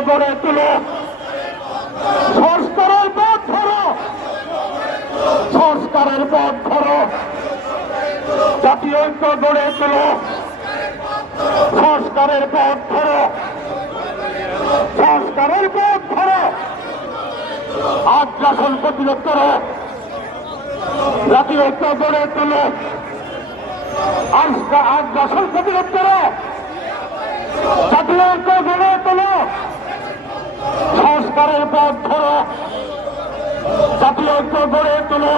গড়ে তুলো। সংস্কারের পথ ধরো। সংস্কারের পথ ধরো। জাতীয় ঐক্য গড়ে তুলো। সংস্কারের পথ ধরো। সংস্কারের পথ ধরো। আগ্রাসন প্রতিরোধ করো। জাতীয় ঐক্য গড়ে তুলো। আজকা- আগ্রাসন প্রতিরোধ করো। জাতীয় ঐক্য গড়ে তোলো। সংস্কারের পথ ধরো। জাতীয় ঐক্য গড়ে তোলো।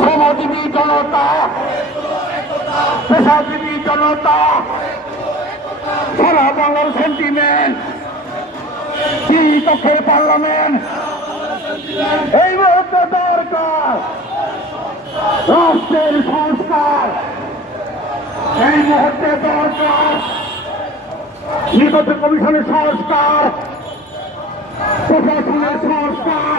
শ্রমজীবী জনতা, পেশাজীবী জনতা, সারা বাংলার সেন্টিমেন্ট তিন পক্ষের পার্লামেন্ট এই মুহূর্তে দরকার রাষ্ট্রের সংস্কার। এই মুহূর্তে দরকার নির্বাচন কমিশনের সংস্কার। প্রশাসনের সংস্কার